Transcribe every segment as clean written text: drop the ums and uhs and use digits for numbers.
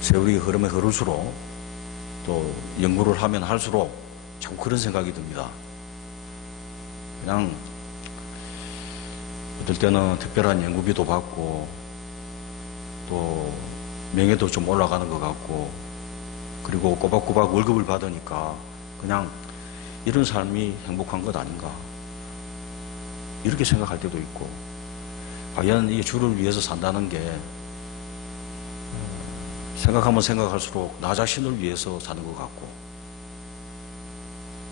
세월이 흐르면 흐를수록 또 연구를 하면 할수록 자꾸 그런 생각이 듭니다. 그냥 어떨 때는 특별한 연구비도 받고 또 명예도 좀 올라가는 것 같고 그리고 꼬박꼬박 월급을 받으니까 그냥 이런 삶이 행복한 것 아닌가 이렇게 생각할 때도 있고 과연 이 주를 위해서 산다는 게 생각하면 생각할수록 나 자신을 위해서 사는 것 같고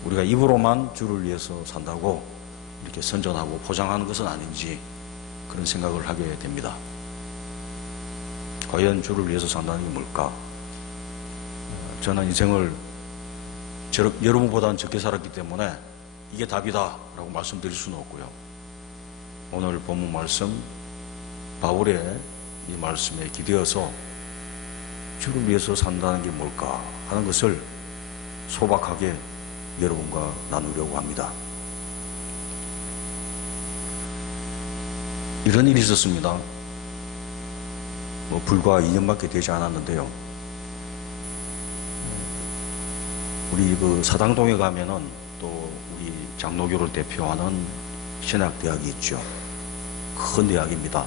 우리가 입으로만 주를 위해서 산다고 이렇게 선전하고 포장하는 것은 아닌지 그런 생각을 하게 됩니다. 과연 주를 위해서 산다는 게 뭘까? 저는 인생을 여러분보다는 적게 살았기 때문에 이게 답이다 라고 말씀드릴 수는 없고요. 오늘 본문 말씀 바울의 이 말씀에 기대어서 주를 위해서 산다는 게 뭘까 하는 것을 소박하게 여러분과 나누려고 합니다. 이런 일이 있었습니다. 불과 2년밖에 되지 않았는데요. 우리 그 사당동에 가면은 또 우리 장로교를 대표하는 신학대학이 있죠. 큰 대학입니다.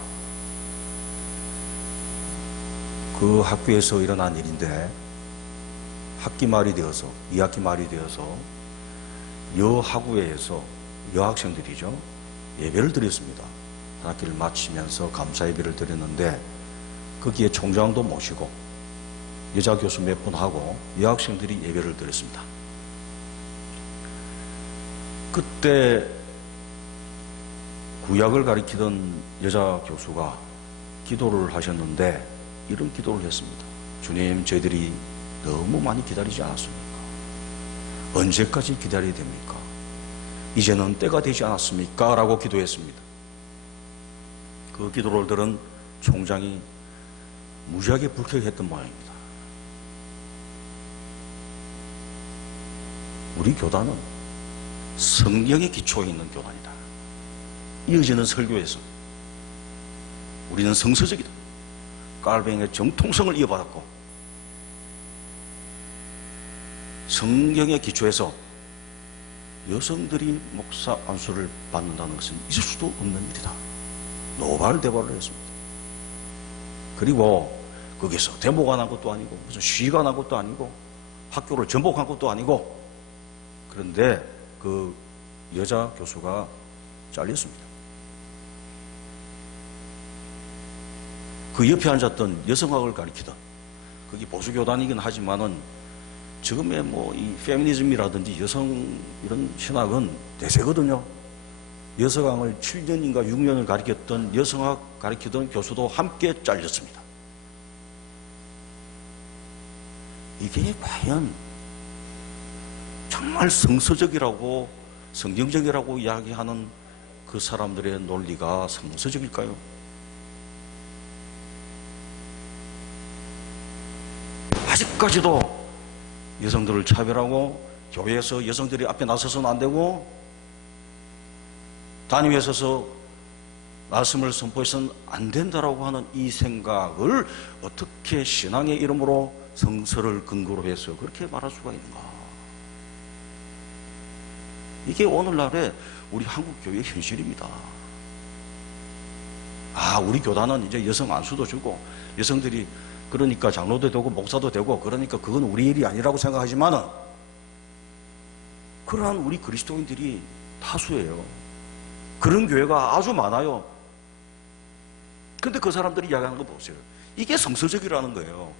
그 학교에서 일어난 일인데 학기 말이 되어서 2학기 말이 되어서 여하구에서 여학생들이죠. 예배를 드렸습니다. 한 학기를 마치면서 감사 예배를 드렸는데 거기에 총장도 모시고 여자 교수 몇 분 하고 여학생들이 예배를 드렸습니다. 그때 구약을 가리키던 여자 교수가 기도를 하셨는데 이런 기도를 했습니다. 주님, 저희들이 너무 많이 기다리지 않았습니까? 언제까지 기다려야 됩니까? 이제는 때가 되지 않았습니까? 라고 기도했습니다. 그 기도를 들은 총장이 무지하게 불쾌했던 모양입니다. 우리 교단은 성경의 기초에 있는 교단이다. 이어지는 설교에서 우리는 성서적이다. 깔뱅이의 정통성을 이어받았고 성경의 기초에서 여성들이 목사 안수를 받는다는 것은 있을 수도 없는 일이다. 노발대발을 했습니다. 그리고 거기서 데모가 난 것도 아니고 무슨 시위가 난 것도 아니고 학교를 전복한 것도 아니고 그런데 그 여자 교수가 잘렸습니다. 그 옆에 앉았던 여성학을 가리키던 거기 보수교단이긴 하지만은 지금의 뭐 이 페미니즘이라든지 여성 이런 신학은 대세거든요. 여성학을 7년인가 6년을 가리켰던 여성학 가리키던 교수도 함께 잘렸습니다. 이게 과연 정말 성서적이라고 성경적이라고 이야기하는 그 사람들의 논리가 성서적일까요? 아직까지도 여성들을 차별하고 교회에서 여성들이 앞에 나서서는 안 되고 단위에 서서 말씀을 선포해서는 안 된다라고 하는 이 생각을 어떻게 신앙의 이름으로 성서를 근거로 해서 그렇게 말할 수가 있는가? 이게 오늘날의 우리 한국교회의 현실입니다. 우리 교단은 이제 여성 안수도 주고 여성들이 그러니까 장로도 되고 목사도 되고 그러니까 그건 우리 일이 아니라고 생각하지만은 그러한 우리 그리스도인들이 다수예요. 그런 교회가 아주 많아요. 근데 그 사람들이 이야기하는 거 보세요. 이게 성서적이라는 거예요.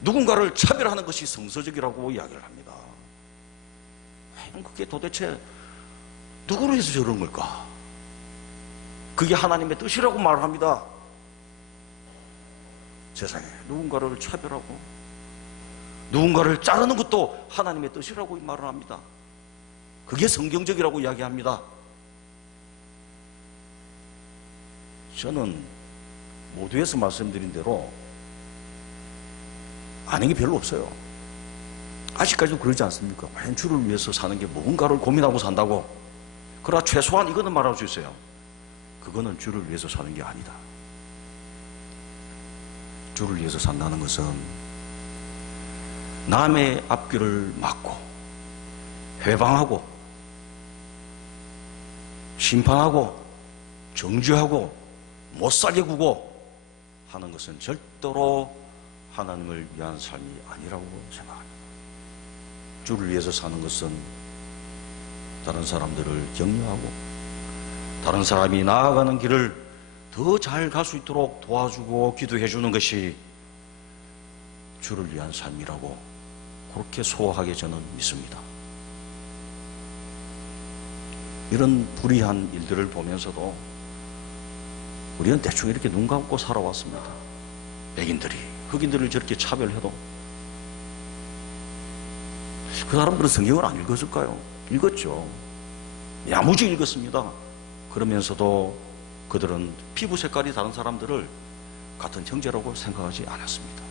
누군가를 차별하는 것이 성서적이라고 이야기를 합니다. 그게 도대체 누구로 해서 저런 걸까? 그게 하나님의 뜻이라고 말을 합니다. 세상에 누군가를 차별하고 누군가를 자르는 것도 하나님의 뜻이라고 말을 합니다. 그게 성경적이라고 이야기합니다. 저는 모두에서 말씀드린 대로 아는 게 별로 없어요. 아직까지도 그러지 않습니까? 과연 주를 위해서 사는 게 뭔가를 고민하고 산다고. 그러나 최소한 이거는 말할 수 있어요. 그거는 주를 위해서 사는 게 아니다. 주를 위해서 산다는 것은 남의 앞길을 막고 회방하고 심판하고 정죄하고 못살게 구고 하는 것은 절대로 하나님을 위한 삶이 아니라고 생각합니다. 주를 위해서 사는 것은 다른 사람들을 격려하고 다른 사람이 나아가는 길을 더 잘 갈 수 있도록 도와주고 기도해 주는 것이 주를 위한 삶이라고 그렇게 소화하게 저는 믿습니다. 이런 불의한 일들을 보면서도 우리는 대충 이렇게 눈 감고 살아왔습니다. 백인들이 흑인들을 저렇게 차별해도 그 사람들은 성경을 안 읽었을까요? 읽었죠. 야무지 읽었습니다. 그러면서도 그들은 피부 색깔이 다른 사람들을 같은 형제라고 생각하지 않았습니다.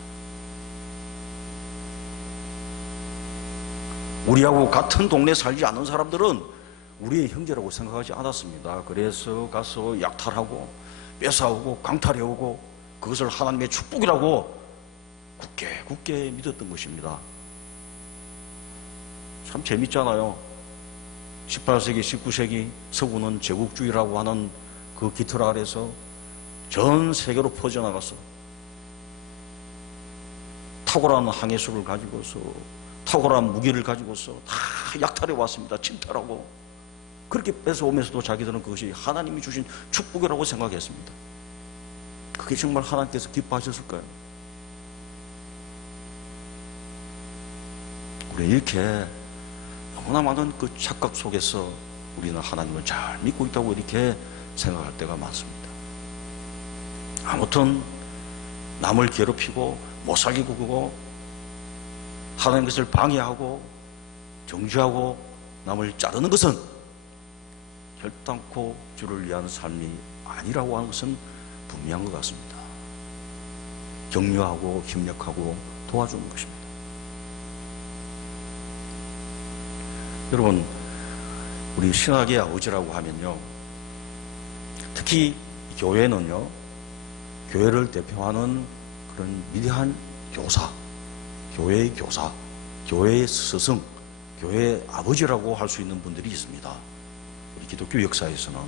우리하고 같은 동네에 살지 않는 사람들은 우리의 형제라고 생각하지 않았습니다. 그래서 가서 약탈하고 뺏어오고 강탈해오고 그것을 하나님의 축복이라고 굳게 믿었던 것입니다. 참 재밌잖아요. 18세기, 19세기 서구는 제국주의라고 하는 그 깃털 아래서 전 세계로 퍼져나가서 탁월한 항해술을 가지고서 탁월한 무기를 가지고서 다 약탈해 왔습니다. 침탈하고 그렇게 뺏어오면서도 자기들은 그것이 하나님이 주신 축복이라고 생각했습니다. 그게 정말 하나님께서 기뻐하셨을까요? 우리 이렇게 너무나 많은 그 착각 속에서 우리는 하나님을 잘 믿고 있다고 이렇게 생각할 때가 많습니다. 아무튼 남을 괴롭히고 못살게 구고 하나님 것을 방해하고 정죄하고 남을 자르는 것은 결단코 주를 위한 삶이 아니라고 하는 것은 분명한 것 같습니다. 격려하고 협력하고 도와주는 것입니다. 여러분, 우리 신학의 아버지라고 하면요, 특히 교회는요, 교회를 대표하는 그런 위대한 교사, 교회의 교사, 교회의 스승, 교회의 아버지라고 할 수 있는 분들이 있습니다. 우리 기독교 역사에서는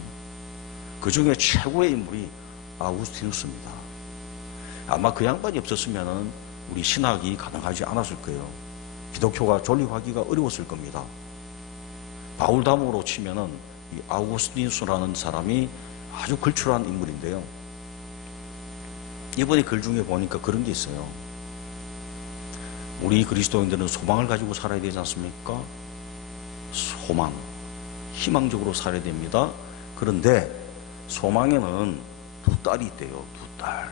그 중에 최고의 인물이 아우구스티누스입니다. 아마 그 양반이 없었으면 우리 신학이 가능하지 않았을 거예요. 기독교가 존립하기가 어려웠을 겁니다. 바울담으로 치면은 이 아우구스티누스라는 사람이 아주 걸출한 인물인데요. 이번에 글 중에 보니까 그런 게 있어요. 우리 그리스도인들은 소망을 가지고 살아야 되지 않습니까? 소망, 희망적으로 살아야 됩니다. 그런데 소망에는 두 딸이 있대요. 두 딸.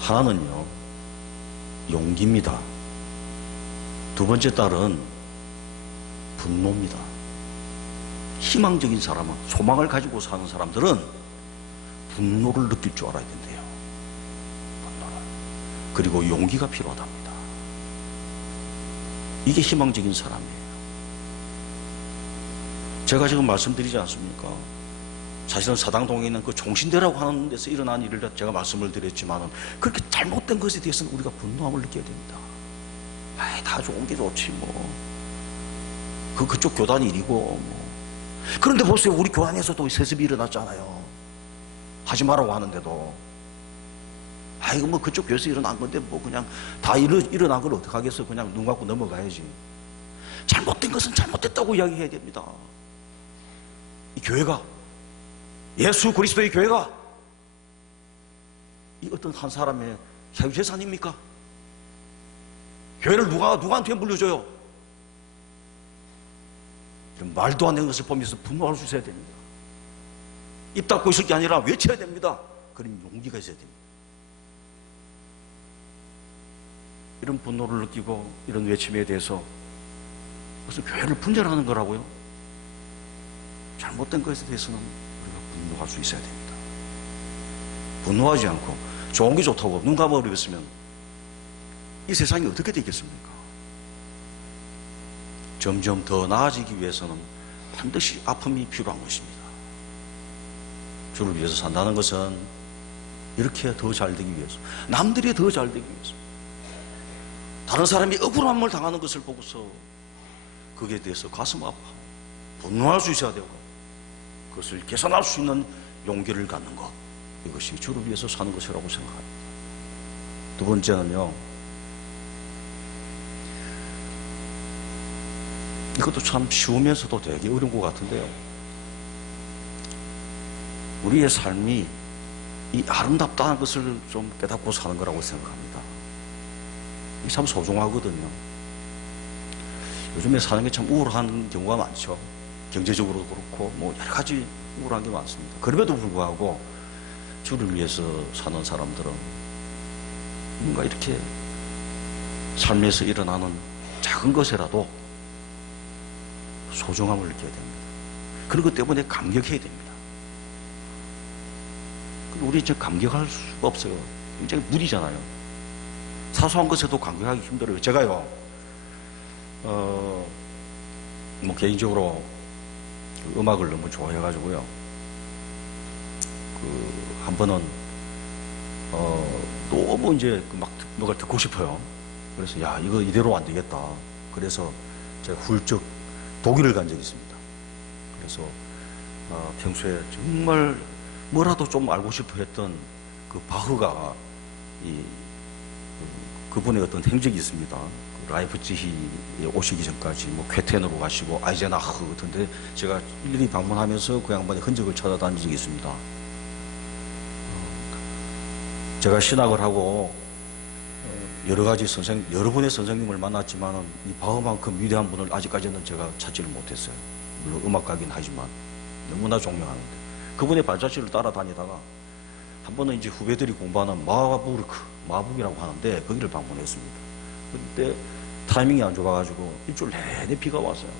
하나는요, 용기입니다. 두 번째 딸은 분노입니다. 희망적인 사람은, 소망을 가지고 사는 사람들은 분노를 느낄 줄 알아야 된대요. 분노를. 그리고 용기가 필요하답니다. 이게 희망적인 사람이에요. 제가 지금 말씀드리지 않습니까? 사실은 사당동에 있는 그 종신대라고 하는 데서 일어난 일을 제가 말씀을 드렸지만은 그렇게 잘못된 것에 대해서는 우리가 분노함을 느껴야 됩니다. 아이, 다 좋은 게 좋지 뭐. 그쪽 교단이 일이고 뭐. 그런데 보세요, 우리 교단에서도 세습이 일어났잖아요. 하지 말라고 하는데도. 아이고 뭐 그쪽 교회에서 일어난 건데 뭐 그냥 다 일어난 걸 어떻게 하겠어. 그냥 눈 감고 넘어가야지. 잘못된 것은 잘못됐다고 이야기해야 됩니다. 이 교회가, 예수 그리스도의 교회가 이 어떤 한 사람의 사유재산입니까? 교회를 누구한테 물려줘요? 이런 말도 안 되는 것을 보면서 분노할 수 있어야 됩니다. 입 닫고 있을 게 아니라 외쳐야 됩니다. 그런 용기가 있어야 됩니다. 이런 분노를 느끼고 이런 외침에 대해서 무슨 교회를 분열하는 거라고요? 잘못된 것에 대해서는 우리가 분노할 수 있어야 됩니다. 분노하지 않고 좋은 게 좋다고 눈 감아버렸으면 이 세상이 어떻게 되겠습니까? 점점 더 나아지기 위해서는 반드시 아픔이 필요한 것입니다. 주를 위해서 산다는 것은 이렇게 더 잘 되기 위해서, 남들이 더 잘 되기 위해서, 다른 사람이 억울함을 당하는 것을 보고서 거기에 대해서 가슴 아파 분노할 수 있어야 되고, 그것을 개선할 수 있는 용기를 갖는 것, 이것이 주를 위해서 사는 것이라고 생각합니다. 두 번째는요, 이것도 참 쉬우면서도 되게 어려운 것 같은데요, 우리의 삶이 이 아름답다는 것을 좀 깨닫고 사는 거라고 생각합니다. 이게 참 소중하거든요. 요즘에 사는 게 참 우울한 경우가 많죠. 경제적으로도 그렇고 뭐 여러 가지 우울한 게 많습니다. 그럼에도 불구하고 주를 위해서 사는 사람들은 뭔가 이렇게 삶에서 일어나는 작은 것이라도 소중함을 느껴야 됩니다. 그런 것 때문에 감격해야 됩니다. 우리 이제 감격할 수가 없어요. 굉장히 무리잖아요. 사소한 것에도 감격하기 힘들어요. 제가요, 뭐 개인적으로 그 음악을 너무 좋아해가지고요, 한 번은 너무 이제 막 뭐가 듣고 싶어요. 그래서 야, 이거 이대로 안 되겠다. 그래서 제가 훌쩍 독일을 간 적이 있습니다. 그래서 평소에 정말 뭐라도 좀 알고 싶어 했던 그 바흐가 그분의 어떤 행적이 있습니다. 그 라이프치히에 오시기 전까지 뭐 쾌텐으로 가시고 아이젠하흐 같은데 제가 일일이 방문하면서 그 양반의 흔적을 찾아다닌 적이 있습니다. 제가 신학을 하고 여러 가지 여러 분의 선생님을 만났지만은 이 바흐만큼 위대한 분을 아직까지는 제가 찾지를 못했어요. 물론 음악가긴 하지만 너무나 존경하는데, 그분의 발자취를 따라다니다가 한 번은 이제 후배들이 공부하는 마부르크라고 하는데 거기를 방문했습니다. 그때 타이밍이 안 좋아가지고 일주일 내내 비가 왔어요.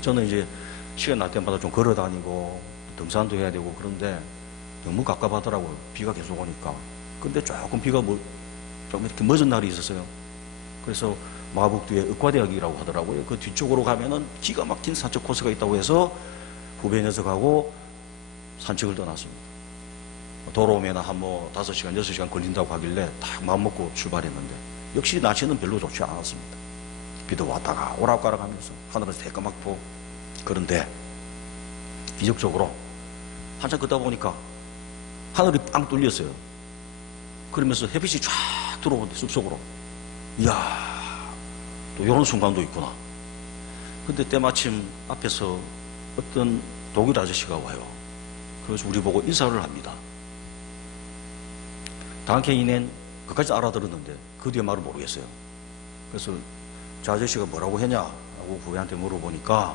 저는 이제 시간 날 때마다 좀 걸어 다니고 등산도 해야 되고 그런데 너무 갑갑하더라고요. 비가 계속 오니까. 근데 조금 비가 좀 이렇게 멎은 날이 있었어요. 그래서 마북 뒤에 의과대학이라고 하더라고요. 그 뒤쪽으로 가면은 기가 막힌 산책 코스가 있다고 해서 후배 녀석하고 산책을 떠났습니다. 도로오면 한 5시간, 6시간 걸린다고 하길래 딱 마음먹고 출발했는데 역시 날씨는 별로 좋지 않았습니다. 비도 왔다가 오락가락 하면서 하늘은 새까맣고, 그런데 기적적으로 한참 걷다 보니까 하늘이 빵 뚫렸어요. 그러면서 햇빛이 쫙 들어오는데 숲속으로, 이야, 또 이런 순간도 있구나. 근데 때마침 앞에서 어떤 독일 아저씨가 와요. 그래서 우리 보고 인사를 합니다. 당케이넨 그까지 알아들었는데 그 뒤에 말을 모르겠어요. 그래서 저 아저씨가 뭐라고 했냐고 후배한테 물어보니까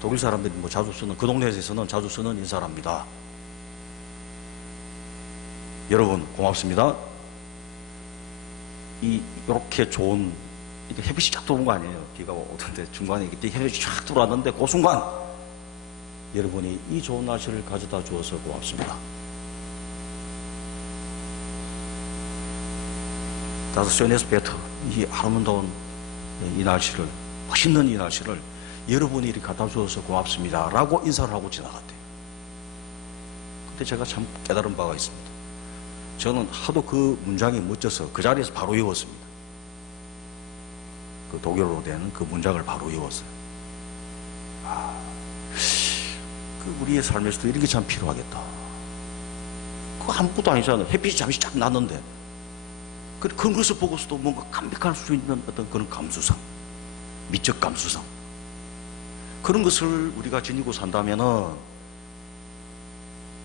독일 사람들이 뭐 자주 쓰는, 그 동네에서는 자주 쓰는 인사랍니다. 여러분 고맙습니다. 이렇게 좋은, 햇빛이 쫙 들어온 거 아니에요. 비가 오던데 중간에 햇빛이 쫙 들어왔는데 그 순간 여러분이 이 좋은 날씨를 가져다 주어서 고맙습니다. 다섯 션에서 베터, 이 아름다운 이 날씨를, 멋있는 이 날씨를 여러분이 이렇게 갖다 주어서 고맙습니다 라고 인사를 하고 지나갔대요. 근데 제가 참 깨달은 바가 있습니다. 저는 하도 그 문장이 멋져서 그 자리에서 바로 외웠습니다. 그 독일어로 된 그 문장을 바로 외웠어요. 우리의 삶에서도 이런 게 참 필요하겠다. 그거 아무것도 아니잖아요. 햇빛이 잠시 쫙 났는데 그런 것을 보고서도 뭔가 감격할 수 있는 어떤 그런 감수성, 미적 감수성, 그런 것을 우리가 지니고 산다면은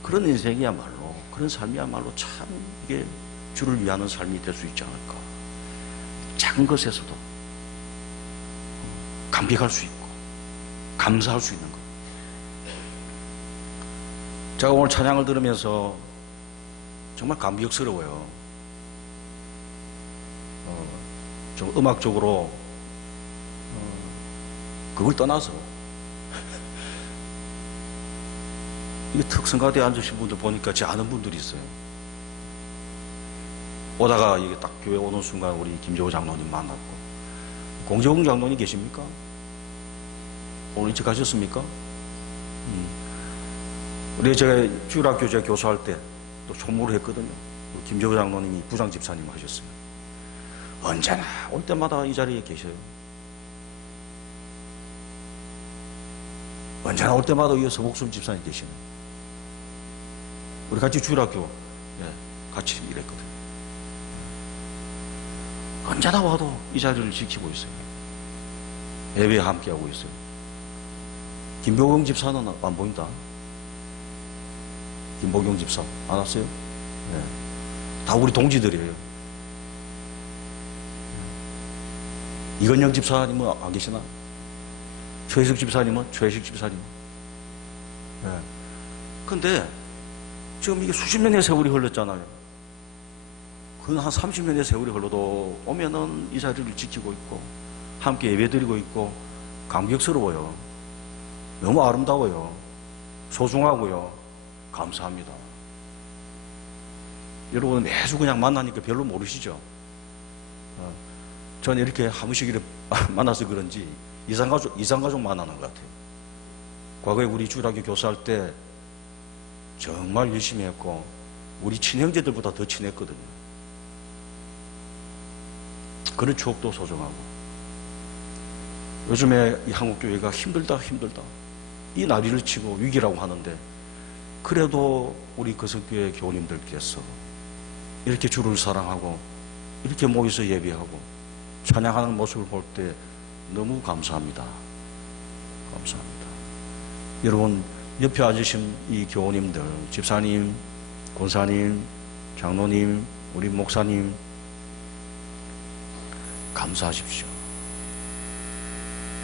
그런 인생이야말로, 그런 삶이야말로 참 이게 주를 위하는 삶이 될 수 있지 않을까. 작은 것에서도 감격할 수 있고 감사할 수 있는 것. 제가 오늘 찬양을 들으면서 정말 감격스러워요. 좀 음악적으로 그걸 떠나서 이게 특성가대에 앉으신 분들 보니까 제 아는 분들이 있어요. 오다가 이게 딱 교회 오는 순간 우리 김재호 장로님 만났고, 공재홍 장로님 계십니까? 오늘 일찍 가셨습니까? 우리 제가 주일학교 제가 교수할 때 또 총무를 했거든요. 김재호 장로님이 부장 집사님 하셨어요. 언제나 올 때마다 이 자리에 계셔요. 언제나 올 때마다 이 서복순 집사님 계시네. 우리 같이 주일학교 같이 일했거든요. 언제나 와도 이 자리를 지키고 있어요. 예배에 함께하고 있어요. 김보경 집사는 안 보인다. 김보경 집사 안 왔어요? 네. 다 우리 동지들이에요. 이건영 집사님은 안 계시나? 최혜식 집사님은? 최혜식 집사님은? 네. 근데 지금 이게 수십 년의 세월이 흘렀잖아요. 그 한 30년의 세월이 흘러도 오면은 이 자리를 지키고 있고 함께 예배드리고 있고 감격스러워요. 너무 아름다워요. 소중하고요. 감사합니다. 여러분 매주 그냥 만나니까 별로 모르시죠? 저는 이렇게 한 번씩 이렇게 만나서 그런지 이상가족 만나는 것 같아요. 과거에 우리 주일학교 교사할 때 정말 열심히 했고 우리 친형제들보다 더 친했거든요. 그런 추억도 소중하고 요즘에 이 한국교회가 힘들다 이 난리를 치고 위기라고 하는데 그래도 우리 거성교회 교우님들께서 이렇게 주를 사랑하고 이렇게 모여서 예배하고 찬양하는 모습을 볼 때 너무 감사합니다. 감사합니다. 여러분 옆에 앉으신 이 교우님들, 집사님, 권사님, 장로님, 우리 목사님 감사하십시오.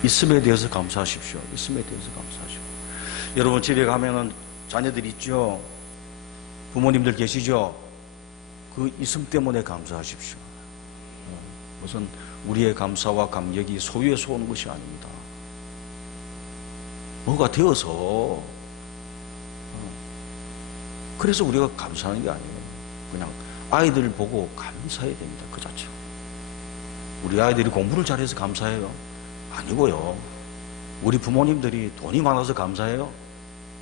있음에 대해서 감사하십시오. 있음에 대해서 감사하십시오. 여러분 집에 가면은 자녀들 있죠? 부모님들 계시죠? 그 있음 때문에 감사하십시오. 무슨 우리의 감사와 감격이 소유에서 오는 것이 아닙니다. 뭐가 되어서 그래서 우리가 감사하는 게 아니에요. 그냥 아이들 보고 감사해야 됩니다. 그 자체. 우리 아이들이 공부를 잘해서 감사해요? 아니고요. 우리 부모님들이 돈이 많아서 감사해요?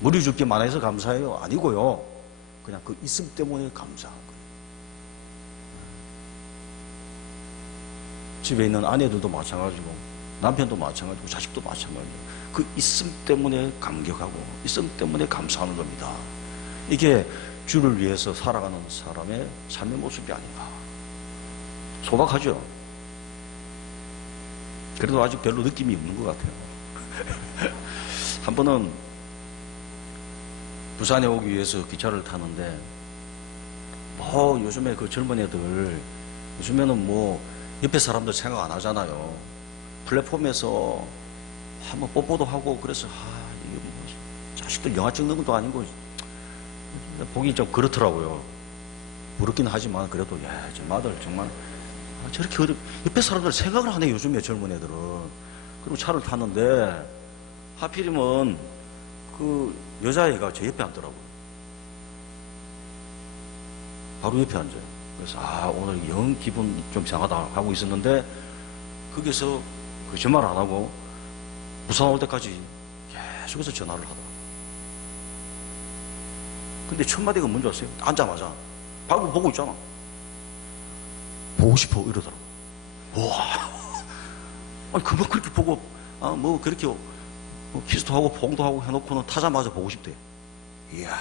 물이 줍게 많아서 감사해요? 아니고요. 그냥 그 있음 때문에 감사한 거예요. 집에 있는 아내들도 마찬가지고 남편도 마찬가지고 자식도 마찬가지고 그 있음 때문에 감격하고 있음 때문에 감사하는 겁니다. 이게 주를 위해서 살아가는 사람의 삶의 모습이 아닌가. 소박하죠? 그래도 아직 별로 느낌이 없는 것 같아요. 한 번은 부산에 오기 위해서 기차를 타는데 요즘에 그 젊은 애들 요즘에는 옆에 사람들 생각 안 하잖아요. 플랫폼에서 한번 뽀뽀도 하고 그래서 이게 자식들 영화 찍는 것도 아니고 보기 좀 그렇더라고요. 부럽긴 하지만 그래도 저 아들 정말 저렇게 옆에 사람들 생각을 하네 요즘에 젊은 애들은. 그리고 차를 탔는데 하필이면 그 여자애가 제 옆에 앉더라고요. 바로 옆에 앉아요. 그래서 오늘 영 기분 좀 이상하다 하고 있었는데 거기서 거짓말 안 하고 부산 올 때까지 계속해서 전화를 하더라고요. 근데 첫 마디가 뭔지 아세요? 앉자마자 방금 보고 있잖아. 보고 싶어 이러더라고. 와, 아니 그만 그렇게 보고 그렇게 키스도 하고 포옹도 하고 해놓고는 타자마자 보고 싶대. 이야,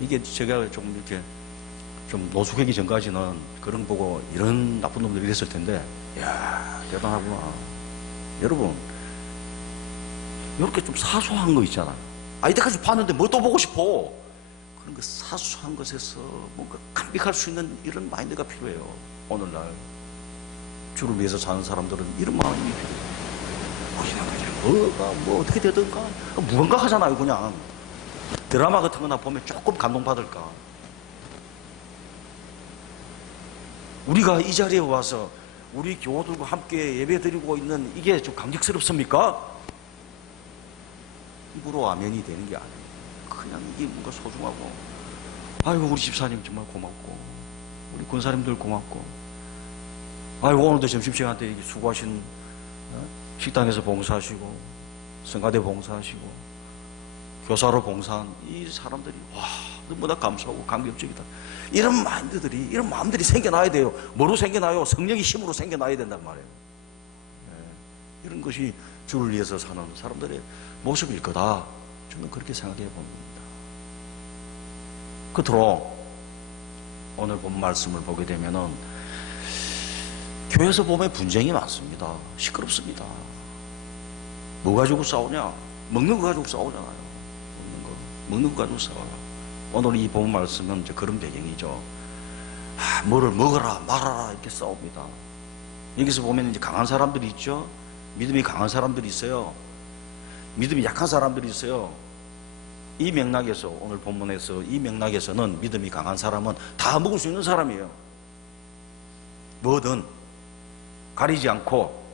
이게 제가 좀 이렇게 좀 노숙하기 전까지는 그런 거 보고 이런 나쁜 놈들이 이랬을 텐데, 이야 대단하구나. 여러분 이렇게 좀 사소한 거 있잖아요. 이때까지 봤는데 뭐 또 보고 싶어. 그런 그 사소한 것에서 뭔가 감격할 수 있는 이런 마인드가 필요해요. 오늘날 주를 위해서 사는 사람들은 이런 마음이 필요해요. 우리는 그냥 어떻게 되든가 무감각하잖아요. 그냥 드라마 같은 거나 보면 조금 감동받을까. 우리가 이 자리에 와서 우리 교우들과 함께 예배드리고 있는 이게 좀 감격스럽습니까? 입으로 아멘이 되는 게 아니에요. 그냥 이게 뭔가 소중하고, 아이고 우리 집사님 정말 고맙고, 우리 권사님들 고맙고, 아이고 오늘도 점심시간 때 수고하신 식당에서 봉사하시고 성가대 봉사하시고 교사로 봉사한 이 사람들이 와 너무나 감사하고 감격적이다. 이런 마인드들이, 이런 마음들이 생겨나야 돼요. 뭐로 생겨나요? 성령의 힘으로 생겨나야 된단 말이에요. 이런 것이 주를 위해서 사는 사람들의 모습일 거다. 저는 그렇게 생각해 보는 겁니다. 끝으로 오늘 본 말씀을 보게 되면은 교회에서 보면 분쟁이 많습니다. 시끄럽습니다. 뭐 가지고 싸우냐? 먹는 거 가지고 싸우잖아요. 먹는 거 가지고 싸워요. 오늘 이 본 말씀은 이제 그런 배경이죠. 뭐를 먹어라 말아라 이렇게 싸웁니다. 여기서 보면 이제 강한 사람들이 있죠. 믿음이 강한 사람들이 있어요. 믿음이 약한 사람들이 있어요. 이 맥락에서, 오늘 본문에서 이 맥락에서는 믿음이 강한 사람은 다 먹을 수 있는 사람이에요. 뭐든 가리지 않고.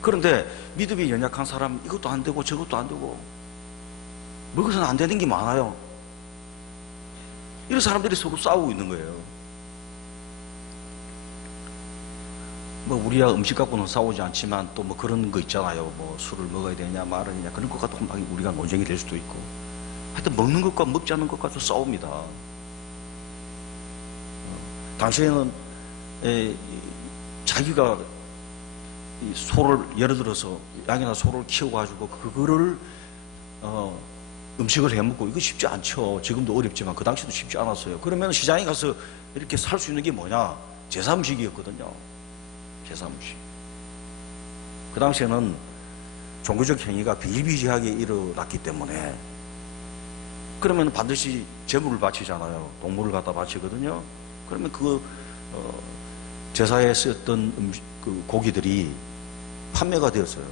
그런데 믿음이 연약한 사람 이것도 안 되고 저것도 안 되고 먹어서는 안 되는 게 많아요. 이런 사람들이 서로 싸우고 있는 거예요. 뭐 우리가 음식 갖고는 싸우지 않지만 또 뭐 그런 거 있잖아요. 뭐 술을 먹어야 되냐 말아야 되냐 그런 것 갖고 막 우리가 논쟁이 될 수도 있고, 하여튼 먹는 것과 먹지 않는 것 가지고 싸웁니다. 당시에는 자기가 이 소를, 예를 들어서 양이나 소를 키워가지고 그거를 음식을 해먹고, 이거 쉽지 않죠. 지금도 어렵지만 그 당시도 쉽지 않았어요. 그러면 시장에 가서 이렇게 살 수 있는 게 뭐냐? 제사 음식이었거든요. 제사 음식. 그 당시에는 종교적 행위가 비일비재하게 일어났기 때문에, 그러면 반드시 제물을 바치잖아요. 동물을 갖다 바치거든요. 그러면 제사에 쓰였던 그 고기들이 판매가 되었어요.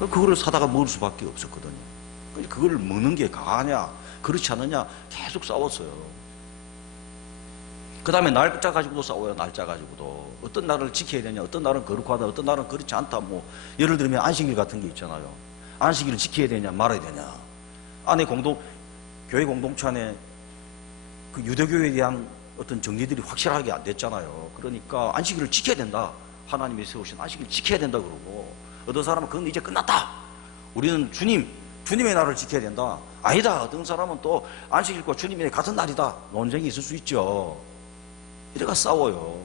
그거를 사다가 먹을 수밖에 없었거든요. 그걸 먹는 게 강하냐 그렇지 않느냐 계속 싸웠어요. 그 다음에 날짜 가지고도 싸워요. 날짜 가지고도 어떤 날을 지켜야 되냐, 어떤 날은 거룩하다, 어떤 날은 그렇지 않다. 뭐 예를 들면 안식일 같은 게 있잖아요. 안식일을 지켜야 되냐 말아야 되냐. 안에 교회 공동체 안에 그 유대교에 대한 어떤 정리들이 확실하게 안 됐잖아요. 그러니까 안식일을 지켜야 된다. 하나님이 세우신 안식일을 지켜야 된다 그러고, 어떤 사람은 그건 이제 끝났다. 우리는 주님의 날을 지켜야 된다. 아니다. 어떤 사람은 또 안식일과 주님의 같은 날이다. 논쟁이 있을 수 있죠. 이래가 싸워요.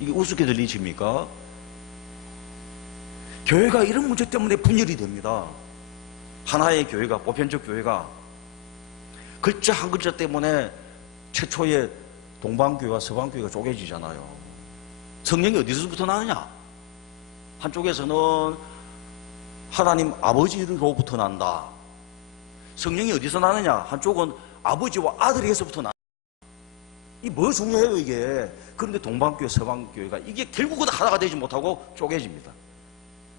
이게 우습게 들리십니까? 교회가 이런 문제 때문에 분열이 됩니다. 하나의 교회가, 보편적 교회가 글자 한 글자 때문에 최초의 동방교회와 서방교회가 쪼개지잖아요. 성령이 어디서부터 나느냐? 한쪽에서는 하나님 아버지로부터 난다. 성령이 어디서 나느냐? 한쪽은 아버지와 아들에서부터 난다. 이게 뭐 중요해요 이게. 그런데 동방교회 서방교회가 이게 결국은 하나가 되지 못하고 쪼개집니다.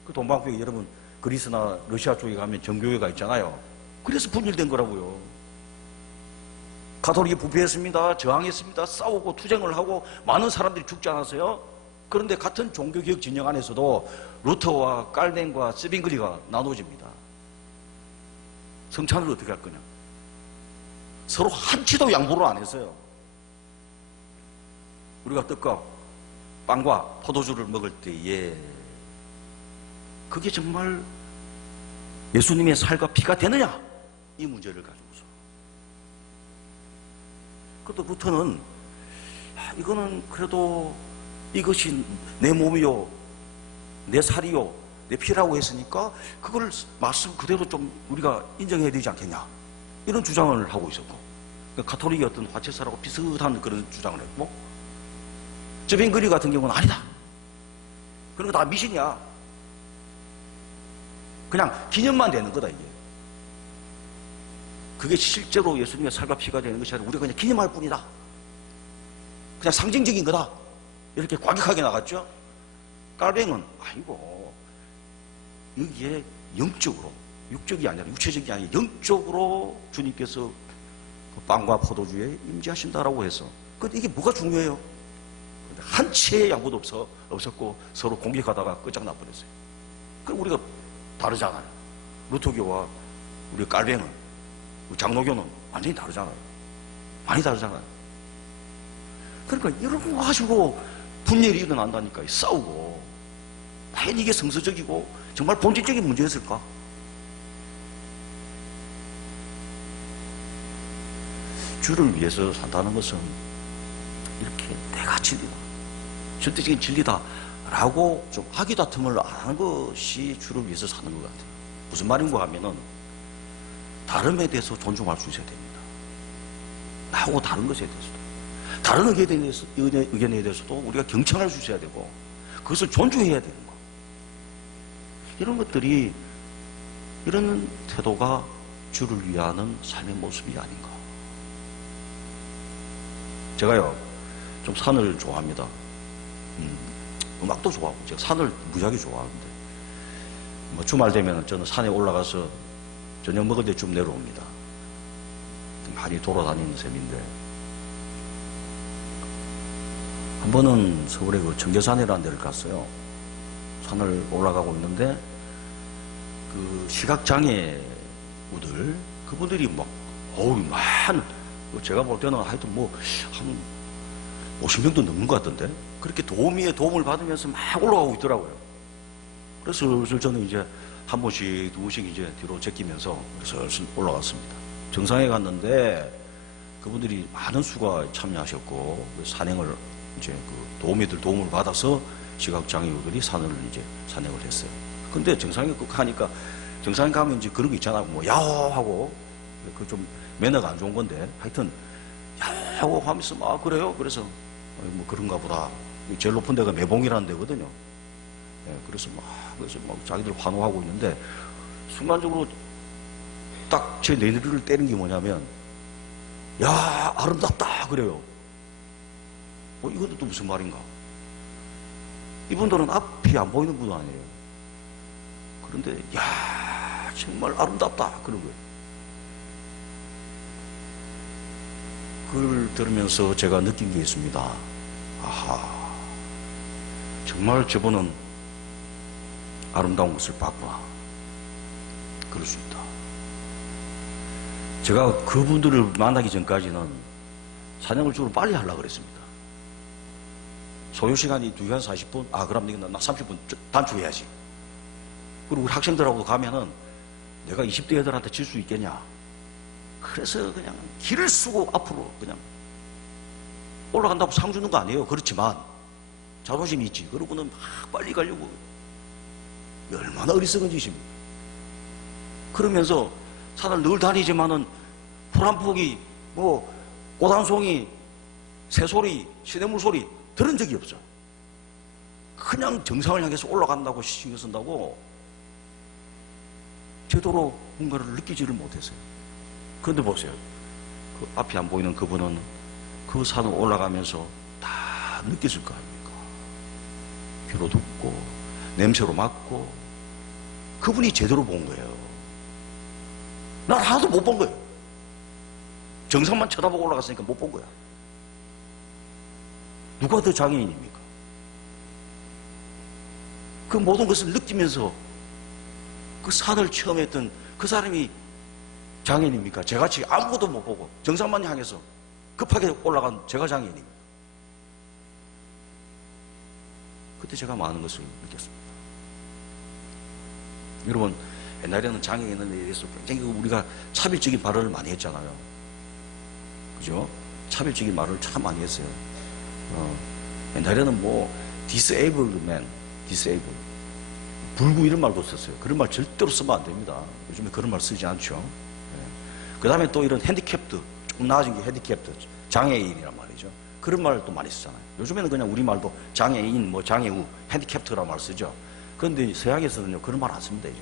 그 동방교회, 여러분 그리스나 러시아 쪽에 가면 정교회가 있잖아요. 그래서 분열된 거라고요. 가톨릭이 부패했습니다. 저항했습니다. 싸우고 투쟁을 하고 많은 사람들이 죽지 않았어요? 그런데 같은 종교개혁 진영 안에서도 루터와 깔덴과 스빙글리가 나눠집니다. 성찬을 어떻게 할 거냐? 서로 한치도 양보를 안 했어요. 우리가 떡과 빵과 포도주를 먹을 때에 그게 정말 예수님의 살과 피가 되느냐? 이 문제를 가지고서. 그것도 루터는 이거는 그래도 이것이 내 몸이요, 내 살이요, 내 피라고 했으니까 그걸 말씀 그대로 좀 우리가 인정해야 되지 않겠냐, 이런 주장을 하고 있었고, 가톨릭의 어떤 화채사라고 비슷한 그런 주장을 했고, 저빙그리 같은 경우는 아니다. 그런 거 다 미신이야. 그냥 기념만 되는 거다 이게. 그게 실제로 예수님의 살과 피가 되는 것이 아니라 우리가 그냥 기념할 뿐이다. 그냥 상징적인 거다. 이렇게 과격하게 나갔죠. 깔뱅은 아니고 여기에 영적으로, 육적이 아니라 육체적이 아니라 영적으로 주님께서 그 빵과 포도주에 임재하신다라고 해서. 근데 이게 뭐가 중요해요? 한 치의 양보도 없었고 서로 공격하다가 끝장나버렸어요. 그럼 우리가 다르잖아요. 루터교와 우리 깔뱅은, 장로교는 완전히 다르잖아요. 많이 다르잖아요. 그러니까 이런 거 가지고 분열이 일어난다니까요. 싸우고 막 과연 이게 성서적이고 정말 본질적인 문제였을까? 주를 위해서 산다는 것은 이렇게 내가 진리다, 절대적인 진리다 라고 좀 하기다툼을 안 하는 것이 주를 위해서 사는 것 같아요. 무슨 말인가 하면은 다름에 대해서 존중할 수 있어야 됩니다. 나하고 다른 것에 대해서도, 다른 의견에 대해서도 우리가 경청할 수 있어야 되고 그것을 존중해야 되는 거. 이런 것들이, 이런 태도가 주를 위하는 삶의 모습이 아닌가. 제가요 좀 산을 좋아합니다. 음악도 좋아하고 제가 산을 무지하게 좋아하는데 뭐 주말 되면 저는 산에 올라가서 저녁 먹을 때쯤 내려옵니다. 많이 돌아다니는 셈인데, 한 번은 서울에 그 청계산이라는 데를 갔어요. 산을 올라가고 있는데 그 시각장애우들, 그분들이 막 제가 볼 때는 하여튼 뭐 한 50명도 넘는 것 같던데, 그렇게 도움을 받으면서 막 올라가고 있더라고요. 그래서 슬슬 저는 이제 한 번씩 두 번씩 이제 뒤로 제끼면서 슬슬 올라갔습니다. 정상에 갔는데 그분들이 많은 수가 참여하셨고 산행을 이제 그 도움을 받아서 시각장애우들이 산을 이제 산행을 했어요. 근데 정상에 가니까, 정상에 가면 이제 그런 거 있잖아요. 뭐 야호 하고, 그 좀 매너가 안 좋은 건데 하여튼 야호 하면서 막 그래요. 그래서 뭐 그런가 보다. 제일 높은 데가 매봉이라는 데거든요. 그래서 막 자기들 환호하고 있는데 순간적으로 딱 제 내리를 때린 게 뭐냐면, 야 아름답다 그래요. 이것도 또 무슨 말인가? 이분들은 앞이 안 보이는 분 아니에요. 그런데 야 정말 아름답다 그런 거예요. 그걸 들으면서 제가 느낀 게 있습니다. 아하, 정말 저분은 아름다운 것을 봤구나. 그럴 수 있다. 제가 그분들을 만나기 전까지는 사냥을 주로 빨리 하려고 그랬습니다. 소요시간이 2시간 40분? 그럼 나 30분 단축해야지. 그리고 우리 학생들하고 가면은 내가 20대 애들한테 질 수 있겠냐. 그래서 그냥 길을 쓰고 앞으로 그냥 올라간다고 상 주는 거 아니에요. 그렇지만 자존심이 있지. 그러고는 막 빨리 가려고. 얼마나 어리석은 짓입니까? 그러면서 산을 늘 다니지만은 풀 한 폭이, 뭐 꽃 한 송이, 새소리, 시냇물 소리 들은 적이 없어요. 그냥 정상을 향해서 올라간다고 신경 쓴다고 제대로 뭔가를 느끼지를 못했어요. 그런데 보세요. 그 앞이 안 보이는 그분은 그 산을 올라가면서 다 느꼈을 거 아닙니까? 귀로 듣고 냄새로 맡고. 그분이 제대로 본 거예요. 난 하나도 못 본 거예요. 정상만 쳐다보고 올라갔으니까 못 본 거야. 누가 더 장애인입니까? 그 모든 것을 느끼면서 그 산을 체험했던 그 사람이 장애인입니까? 저같이 아무것도 못 보고 정상만 향해서 급하게 올라간 제가 장애인입니다. 그때 제가 많은 것을 느꼈습니다. 여러분, 옛날에는 장애인에 대해서 굉장히 우리가 차별적인 발언을 많이 했잖아요. 그죠? 차별적인 말을 참 많이 했어요. 옛날에는 뭐 disabled man, disabled, 불구 이런 말도 썼어요. 그런 말 절대로 쓰면 안 됩니다. 요즘에 그런 말 쓰지 않죠. 그 다음에 또 이런 핸디캡트, 조금 나아진 게 핸디캡트, 장애인이란 말이죠. 그런 말도 많이 쓰잖아요. 요즘에는 그냥 우리말도 장애인, 뭐 장애우, 핸디캡트라는 말 쓰죠. 그런데 서양에서는요 그런 말 안 씁니다. 이제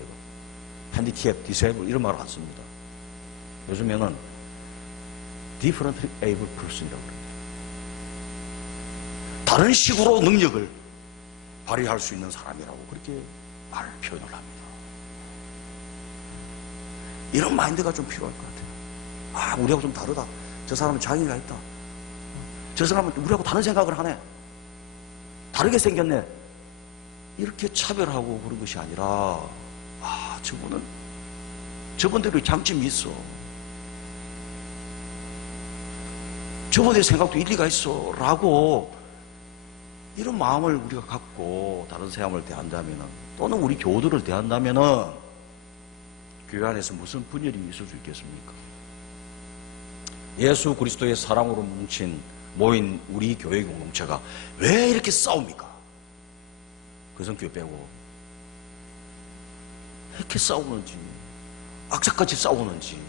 핸디캡, 디세이블 이런 말 안 씁니다. 요즘에는 differently able person이라고 그래요. 다른 식으로 능력을 발휘할 수 있는 사람이라고 그렇게 말을 표현을 합니다. 이런 마인드가 좀 필요할 것 같아요. 우리하고 좀 다르다. 저 사람은 장애가 있다. 저 사람은 우리하고 다른 생각을 하네. 다르게 생겼네. 이렇게 차별하고 그런 것이 아니라, 저분들의 장점이 있어. 저분의 생각도 일리가 있어. 라고 이런 마음을 우리가 갖고 다른 사람을 대한다면, 또는 우리 교우들을 대한다면 교회 안에서 무슨 분열이 있을 수 있겠습니까? 예수 그리스도의 사랑으로 모인 우리 교회 공동체가 왜 이렇게 싸웁니까? 그 성교 빼고 왜 이렇게 싸우는지, 악착같이 싸우는지.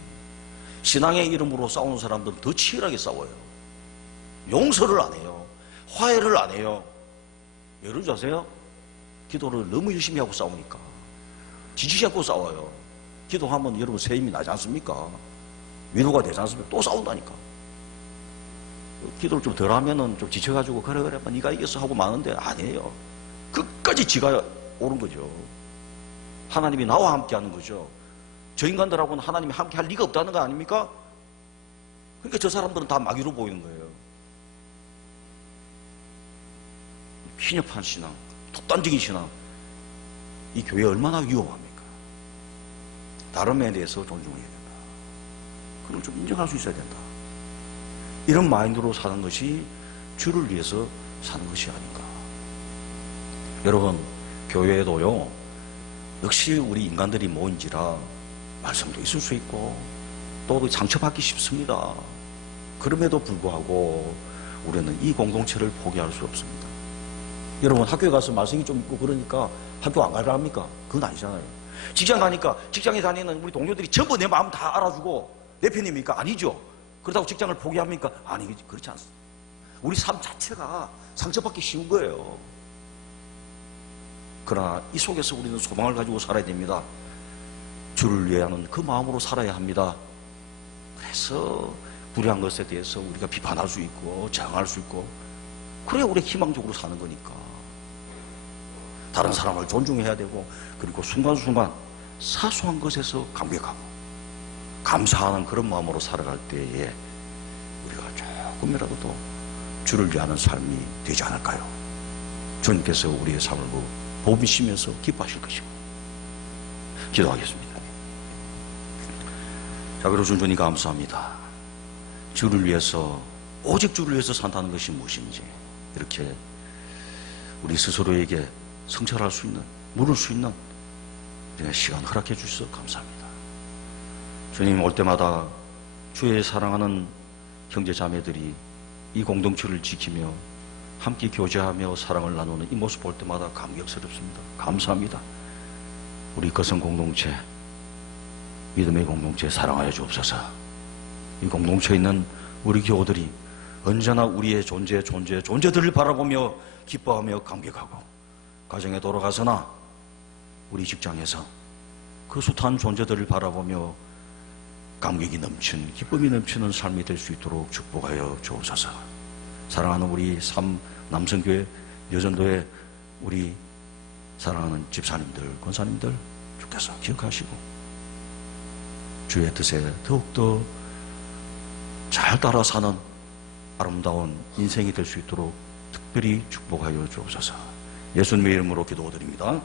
신앙의 이름으로 싸우는 사람들은 더 치열하게 싸워요. 용서를 안 해요. 화해를 안 해요. 여러분 아세요? 기도를 너무 열심히 하고 싸우니까 지치지 않고 싸워요. 기도하면 여러분 새 힘이 나지 않습니까? 위로가 되지 않습니까? 또 싸운다니까. 기도를 좀 덜 하면은 좀 지쳐가지고 그래 네가 이겼어 하고 마는데 아니에요. 끝까지 지가 옳은 거죠. 하나님이 나와 함께 하는 거죠. 저 인간들하고는 하나님이 함께 할 리가 없다는 거 아닙니까? 그러니까 저 사람들은 다 마귀로 보이는 거예요. 편협한 신앙, 독단적인 신앙, 이 교회에 얼마나 위험합니까? 다름에 대해서 존중해야 된다. 그걸 좀 인정할 수 있어야 된다. 이런 마인드로 사는 것이 주를 위해서 사는 것이 아닌가. 여러분, 교회에도요, 역시 우리 인간들이 모인지라 말썽도 있을 수 있고 또 상처받기 쉽습니다. 그럼에도 불구하고 우리는 이 공동체를 포기할 수 없습니다. 여러분, 학교에 가서 말썽이 좀 있고 그러니까 학교 안 가라 합니까? 그건 아니잖아요. 직장 가니까 직장에 다니는 우리 동료들이 전부 내 마음 다 알아주고 내 편입니까? 아니죠. 그렇다고 직장을 포기합니까? 아니, 그렇지 않습니다. 우리 삶 자체가 상처받기 쉬운 거예요. 그러나 이 속에서 우리는 소망을 가지고 살아야 됩니다. 주를 위하는 그 마음으로 살아야 합니다. 그래서 불의한 것에 대해서 우리가 비판할 수 있고 저항할 수 있고, 그래야 우리 희망적으로 사는 거니까. 다른 사람을 존중해야 되고, 그리고 순간순간 사소한 것에서 감격하고 감사하는 그런 마음으로 살아갈 때에 우리가 조금이라도 더 주를 위하는 삶이 되지 않을까요? 주님께서 우리의 삶을 보시면서 기뻐하실 것이고. 기도하겠습니다. 자, 그리고 주님 감사합니다. 주를 위해서, 오직 주를 위해서 산다는 것이 무엇인지 이렇게 우리 스스로에게 성찰할 수 있는, 물을 수 있는 시간 허락해 주셔서 감사합니다. 주님, 올 때마다 주의 사랑하는 형제 자매들이 이 공동체를 지키며 함께 교제하며 사랑을 나누는 이 모습 볼 때마다 감격스럽습니다. 감사합니다. 우리 거성 공동체, 믿음의 공동체 사랑하여 주옵소서. 이 공동체에 있는 우리 교우들이 언제나 우리의 존재들을 바라보며 기뻐하며 감격하고, 가정에 돌아가서나 우리 직장에서 그 숱한 존재들을 바라보며 감격이 넘치는, 기쁨이 넘치는 삶이 될 수 있도록 축복하여 주옵소서. 사랑하는 우리 남성교회, 여전도회 우리 사랑하는 집사님들, 권사님들 주께서 기억하시고 주의 뜻에 더욱더 잘 따라 사는 아름다운 인생이 될 수 있도록 특별히 축복하여 주옵소서. 예수님의 이름으로 기도드립니다.